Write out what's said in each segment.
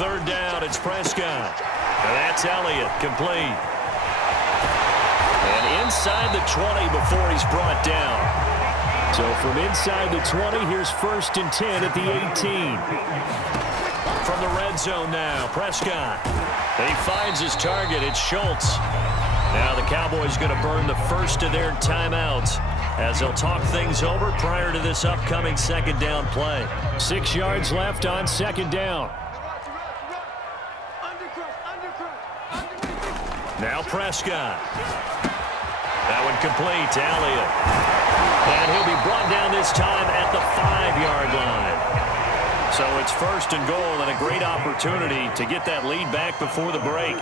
third down, it's Prescott. And that's Elliott, complete. And inside the 20 before he's brought down. So from inside the 20, here's 1st and 10 at the 18. From the red zone now, Prescott. He finds his target. It's Schultz. Now the Cowboys going to burn the first of their timeouts as they'll talk things over prior to this upcoming second down play. 6 yards left on second down. Now Prescott. That one complete to Elliott. And he'll be brought down this time at the 5-yard line. So it's 1st and goal and a great opportunity to get that lead back before the break.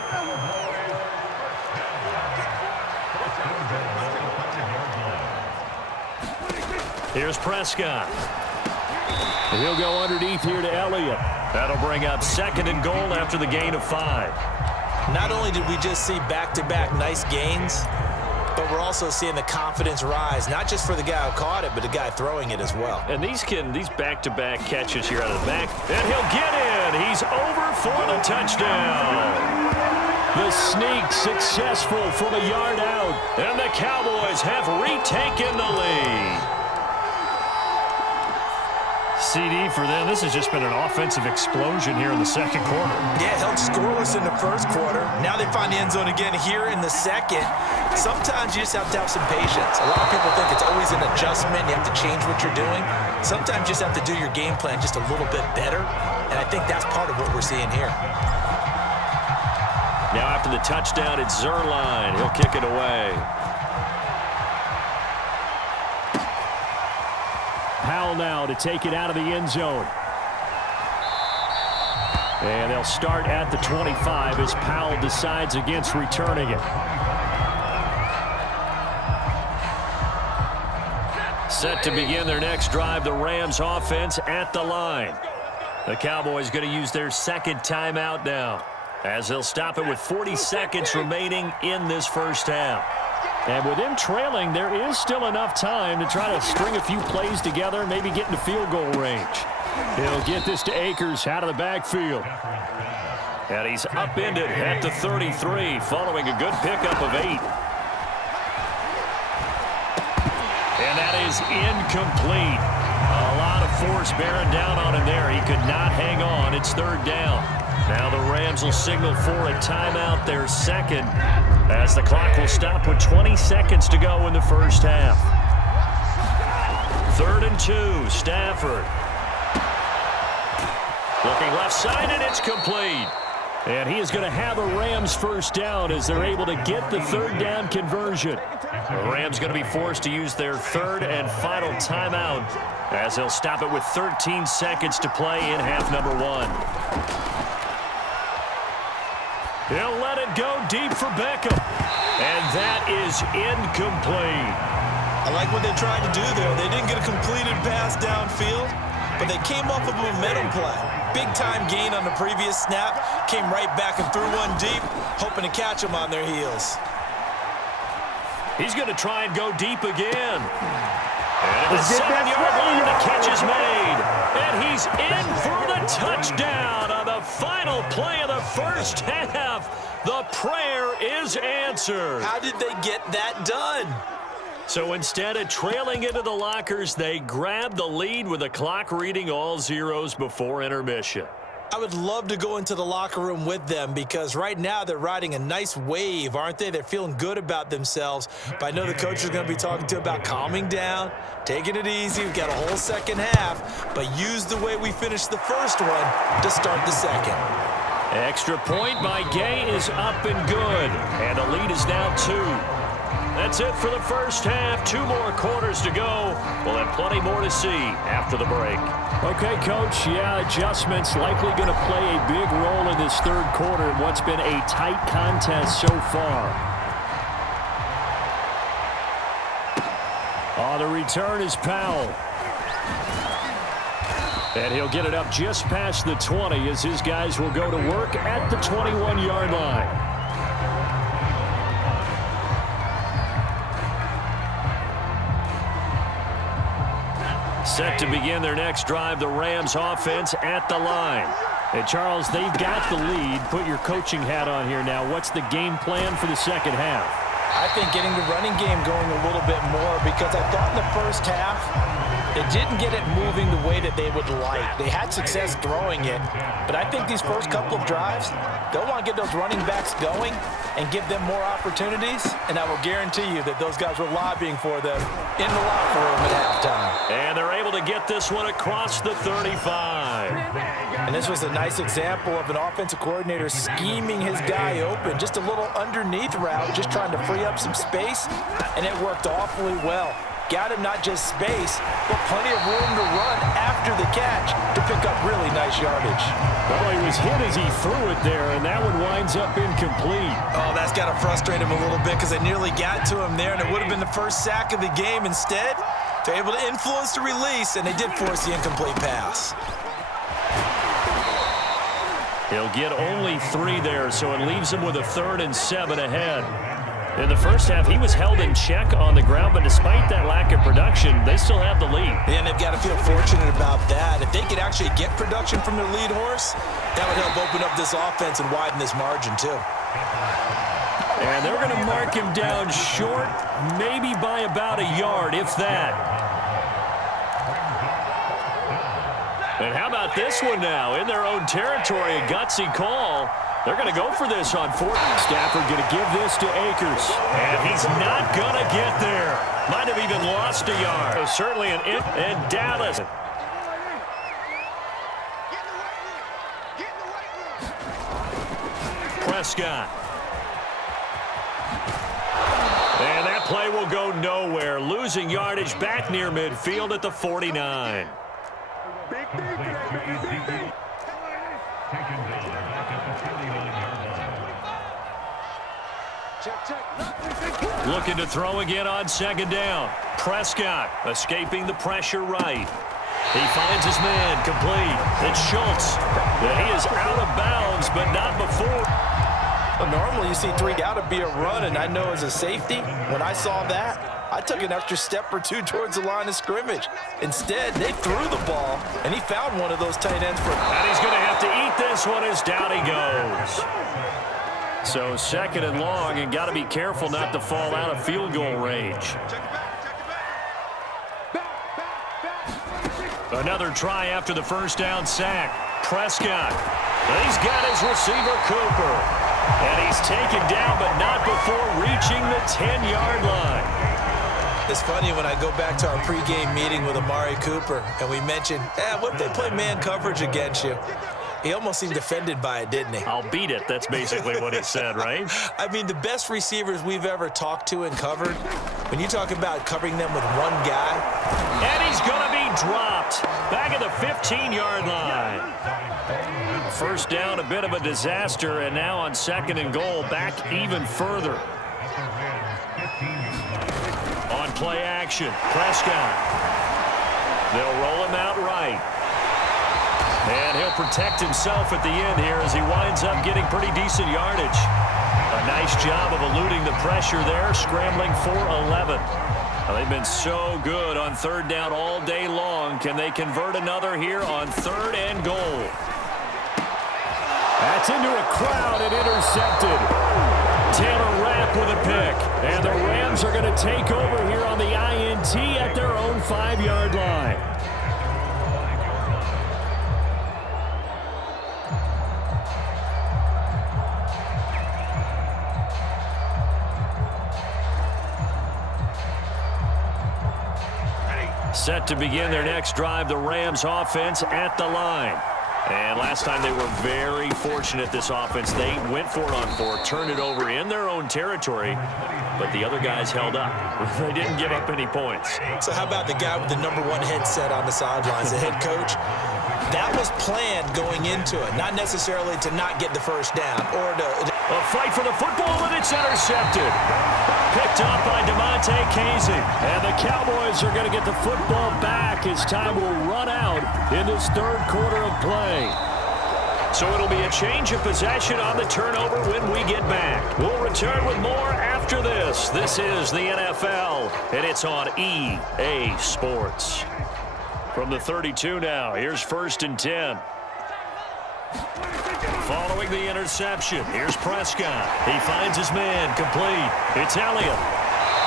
Here's Prescott. And he'll go underneath here to Elliott. That'll bring up 2nd and goal after the gain of 5. Not only did we just see back-to-back nice gains, but we're also seeing the confidence rise, not just for the guy who caught it, but the guy throwing it as well. And these back-to-back catches here out of the back, and he'll get in. He's over for the touchdown. The sneak successful from a yard out, and the Cowboys have retaken the lead. CD for them. This has just been an offensive explosion here in the second quarter. Yeah, held scoreless in the first quarter. Now they find the end zone again here in the second. Sometimes you just have to have some patience. A lot of people think it's always an adjustment. You have to change what you're doing. Sometimes you just have to do your game plan just a little bit better, and I think that's part of what we're seeing here. Now after the touchdown, it's Zerline. He'll kick it away. Powell now to take it out of the end zone. And they'll start at the 25 as Powell decides against returning it. Set to begin their next drive, the Rams offense at the line. The Cowboys going to use their 2nd timeout now as they'll stop it with 40 seconds remaining in this first half. And with them trailing, there is still enough time to try to string a few plays together, maybe get into field goal range. He'll get this to Akers out of the backfield. And he's upended at the 33 following a good pickup of 8. And that is incomplete. A lot of force bearing down on him there. He could not hang on. It's 3rd down. Now the Rams will signal for a timeout, their 2nd, as the clock will stop with 20 seconds to go in the first half. 3rd and 2, Stafford. Looking left side, and it's complete. And he is going to have a Rams first down as they're able to get the 3rd down conversion. The Rams going to be forced to use their 3rd and final timeout as they'll stop it with 13 seconds to play in half number 1. He'll let it go deep for Beckham. And that is incomplete. I like what they tried to do there. They didn't get a completed pass downfield, but they came off of a momentum play. Big-time gain on the previous snap. Came right back and threw one deep, hoping to catch them on their heels. He's going to try and go deep again. And the 7-yard line, the catch is made. And he's in for the touchdown on the final play of the first half. The prayer is answered. How did they get that done? So instead of trailing into the lockers, they grabbed the lead with the clock reading all zeros before intermission. I would love to go into the locker room with them because right now they're riding a nice wave, aren't they? They're feeling good about themselves. But I know the coach is going to be talking to about calming down, taking it easy. We've got a whole second half, but use the way we finished the first one to start the second. Extra point by Gay is up and good. And the lead is now 2. That's it for the first half. 2 more quarters to go. We'll have plenty more to see after the break. Okay, Coach. Yeah, adjustments likely going to play a big role in this 3rd quarter in what's been a tight contest so far. The return is Powell. And he'll get it up just past the 20 as his guys will go to work at the 21-yard line. Set to begin their next drive, the Rams offense at the line. And Charles, they've got the lead. Put your coaching hat on here now. What's the game plan for the second half? I think getting the running game going a little bit more, because I thought in the first half they didn't get it moving the way that they would like. They had success throwing it, but I think these first couple of drives, they'll want to get those running backs going and give them more opportunities, and I will guarantee you that those guys were lobbying for them in the locker room at halftime. And they're able to get this one across the 35. And this was a nice example of an offensive coordinator scheming his guy open, just a little underneath route, just trying to free up some space, and it worked awfully well. Got him not just space, but plenty of room to run after the catch to pick up really nice yardage. Well, he was hit as he threw it there, and that one winds up incomplete. Oh, that's got to frustrate him a little bit, because they nearly got to him there, and it would have been the first sack of the game. Instead, they're able to influence the release, and they did force the incomplete pass. He'll get only 3 there, so it leaves him with a 3rd and 7 ahead. In the first half, he was held in check on the ground, but despite that lack of production, they still have the lead. And they've got to feel fortunate about that. If they could actually get production from their lead horse, that would help open up this offense and widen this margin, too. And they're going to mark him down short, maybe by about a yard, if that. And how about this one now? In their own territory, a gutsy call. They're going to go for this on 4th. Stafford going to give this to Akers. And he's not going to get there. Might have even lost a yard. Certainly an it. And Dallas. Prescott. And that play will go nowhere. Losing yardage back near midfield at the 49. Looking to throw again on 2nd down. Prescott escaping the pressure right. He finds his man complete. It's Schultz. And he is out of bounds, but not before. Well, normally you see 3 out to be a run, and I know as a safety, when I saw that, I took an extra step or 2 towards the line of scrimmage. Instead, they threw the ball, and he found one of those tight ends for. And he's going to have to eat this one as down he goes. So 2nd and long, and got to be careful not to fall out of field goal range. Another try after the first down sack. Prescott. And he's got his receiver, Cooper. And he's taken down, but not before reaching the 10-yard line. It's funny when I go back to our pregame meeting with Amari Cooper, and we mentioned, what if they play man coverage against you? He almost seemed offended by it, didn't he? I'll beat it. That's basically what he said, right? I mean, the best receivers we've ever talked to and covered, when you talk about covering them with one guy. And he's going to be dropped back at the 15-yard line. First down, a bit of a disaster, and now on 2nd and goal, back even further. On play action, Prescott. They'll roll him out right. And he'll protect himself at the end here as he winds up getting pretty decent yardage. A nice job of eluding the pressure there, scrambling for 11. Well, they've been so good on 3rd down all day long. Can they convert another here on 3rd and goal? That's into a crowd and intercepted. Taylor Rapp with a pick. And the Rams are going to take over here on the INT at their own 5-yard line. Set to begin their next drive, the Rams offense at the line. And last time they were very fortunate, this offense. They went for it on 4, turned it over in their own territory, but the other guys held up. They didn't give up any points. So how about the guy with the #1 headset on the sidelines, the head coach? That was planned going into it, not necessarily to not get the first down or to. A fight for the football, and it's intercepted. Picked up by DeMonte Casey. And the Cowboys are going to get the football back as time will run out in this 3rd quarter of play. So it'll be a change of possession on the turnover when we get back. We'll return with more after this. This is the NFL, and it's on EA Sports. From the 32 now, here's 1st and 10. Following the interception, here's Prescott. He finds his man, complete. It's Elliott.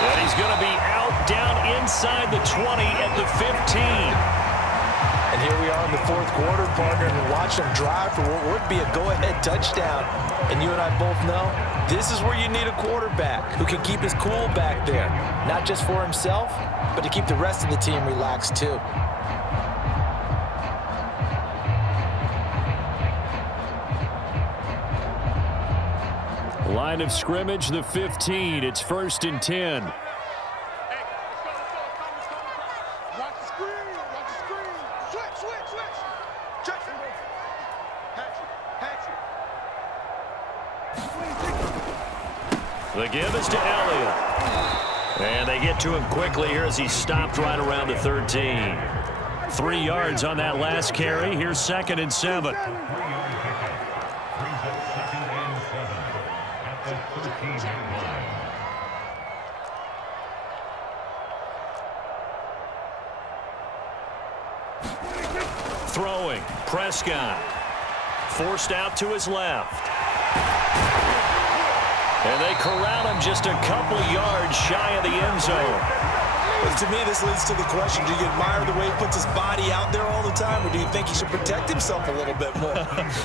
And he's going to be out down inside the 20 at the 15. And here we are in the fourth quarter, partner, and watch them drive for what would be a go-ahead touchdown. And you and I both know this is where you need a quarterback who can keep his cool back there, not just for himself, but to keep the rest of the team relaxed too. Line of scrimmage, the 15. It's 1st and 10. Watch the screen. Watch the screen. Switch. Jackson. Hatchet. The give is to Elliott. And they get to him quickly here as he stopped right around the 13. 3 yards on that last carry. Here's 2nd and 7. Throwing, Prescott. Forced out to his left. And they corral him just a couple yards shy of the end zone. But to me, this leads to the question, do you admire the way he puts his body out there all the time, or do you think he should protect himself a little bit more?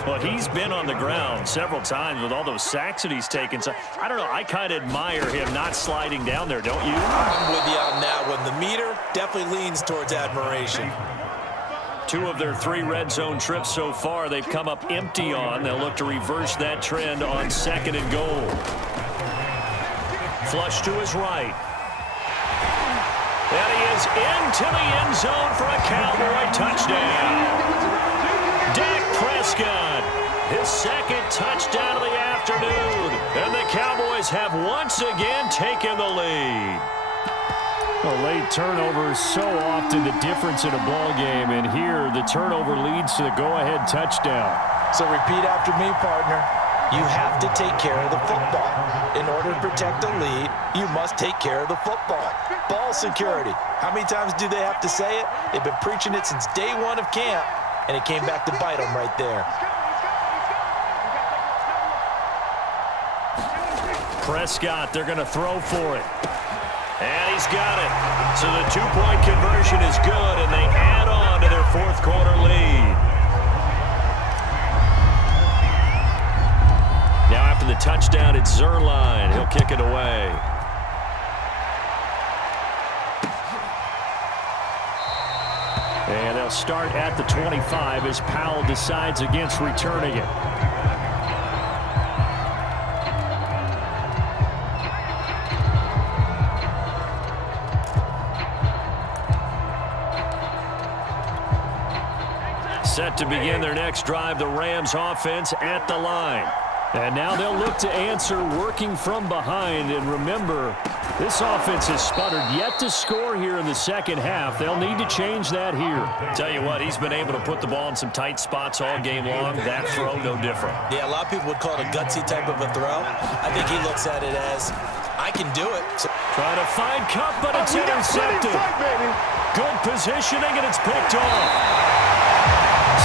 Well, he's been on the ground several times with all those sacks that he's taken. So, I don't know, I kind of admire him not sliding down there, don't you? I'm with you on that one. The meter definitely leans towards admiration. 2 of their 3 red zone trips so far, they've come up empty on. They'll look to reverse that trend on 2nd and goal. Flush to his right. And he is into the end zone for a Cowboy touchdown. Dak Prescott, his 2nd touchdown of the afternoon. And the Cowboys have once again taken the lead. Well, late turnovers so often the difference in a ball game, and here the turnover leads to the go-ahead touchdown. So repeat after me, partner. You have to take care of the football. In order to protect the lead, you must take care of the football. Ball security. How many times do they have to say it? They've been preaching it since day 1 of camp, and it came back to bite them right there. Prescott, they're going to throw for it. And he's got it. So the 2-point conversion is good, and they add on to their fourth quarter lead. Now after the touchdown, it's Zerline. He'll kick it away. And they'll start at the 25 as Powell decides against returning it. Set to begin their next drive, the Rams offense at the line. And now they'll look to answer working from behind. And remember, this offense has sputtered yet to score here in the second half. They'll need to change that here. Tell you what, he's been able to put the ball in some tight spots all game long. That throw, no different. Yeah, a lot of people would call it a gutsy type of a throw. I think he looks at it as, I can do it. So trying to find Cup, but it's intercepted. Good positioning, and it's picked off.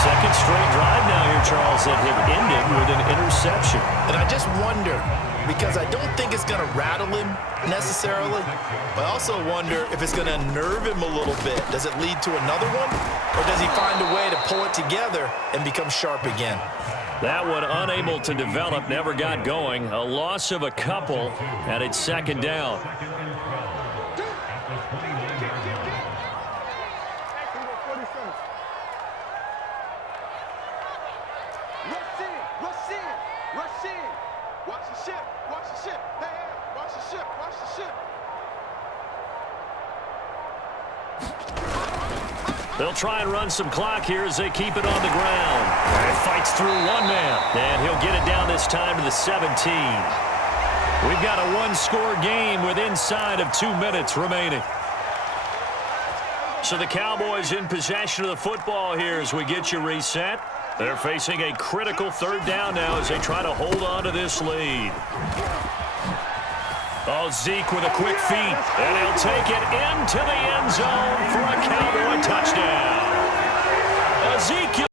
Second straight drive now here, Charles, that have ended with an interception. And I just wonder, because I don't think it's going to rattle him necessarily, but I also wonder if it's going to unnerve him a little bit. Does it lead to another one? Or does he find a way to pull it together and become sharp again? That one unable to develop, never got going. A loss of a couple, and it's 2nd down. They'll try and run some clock here as they keep it on the ground. And fights through one man. And he'll get it down this time to the 17. We've got a one-score game with inside of 2 minutes remaining. So the Cowboys in possession of the football here as we get you reset. They're facing a critical 3rd down now as they try to hold on to this lead. Oh, Zeke with a quick feed, and he'll take it into the end zone for a Cowboy touchdown. Ezekiel